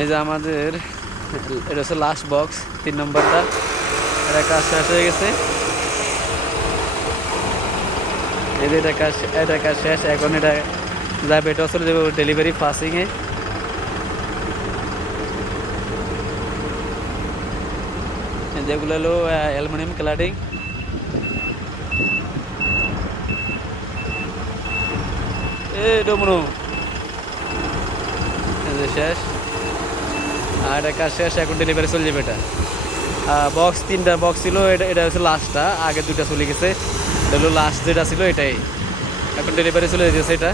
এই যে আমাদের, এটা হচ্ছে লাস্ট বক্স তিন নম্বরটা। এটা কাজ শেষ হয়ে গেছে। এই যে এটা কাজ এটা কাজ শেষ। এখন এটা যাবে এটা যাবে ডেলিভারি পাসিংয়ে যেগুলো হলো অ্যালুমিনিয়াম ক্লাডিং এ ডমনু। শেষ। আর এটা কাজ শেষ, এখন ডেলিভারি চলে যাবে এটা। বক্স তিনটা বক্স ছিল, এটা এটা হচ্ছে লাস্টটা আগে দুটা চলে গেছে। এটা লাস্ট যেটা ছিল এটাই। এখন ডেলিভারি চলে যেতেছে এটা।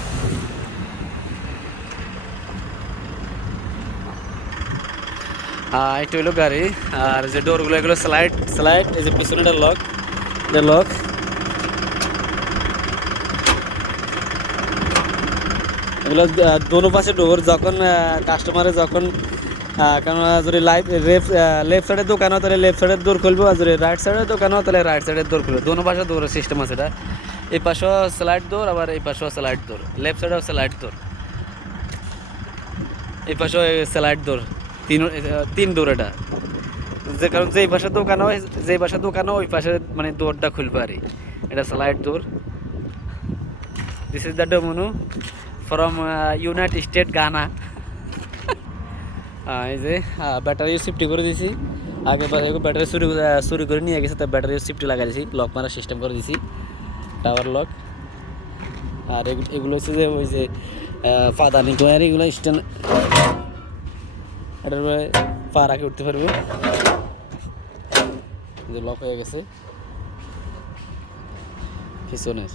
এটা হলো গাড়ি, আর যে ডোরগুলো এগুলো স্লাইড স্লাইড এই যে পিছনেটা লক এটা লক এগুলো দোনো পাশে ডোর যখন কাস্টমারে যখন কারণ আহ, যদি লাইফ লেফট সাইডের দোকান হয় তাহলে লেফট সাইডের দৌড় খুলবো আর যদি রাইট সাইডের দোকান হয় তাহলে রাইট সাইডের দৌড় খুলবে। দোনো পাশে দৌড়ের সিস্টেম আছে এটা। এই পাশেও স্লাইড দৌড় আবার এই পাশেও স্লাইড দৌড় লেফট সাইডেও স্লাইড দৌড় এই পাশেও স্লাইড দৌড় তিন তিন দৌড় এটা। যে কারণ যেই পাশে দোকান হয় যেই পাশে দোকান হয় ওই পাশে মানে দৌড়টা খুলবে আর। এটা স্লাইড দৌড় দিস ইজ দ্য ডোমনু ফ্রম ইউনাইটেড স্টেট গানা এই যে ব্যাটারি শিফটি করে দিয়েছি আগে ব্যাটারি চুরি চুরি করে নিয়ে গেছে তাই ব্যাটারি শিফটি লাগাই দিয়েছি লক মারার সিস্টেম করে দিয়েছি টাওয়ার লক আর এগুলো হচ্ছে যে, ওই যে পাদানি কোয়ার এগুলো স্ট্যান্ড এটার পা রাখে উঠতে পারবে। যে লক হয়ে গেছে। পিছনের।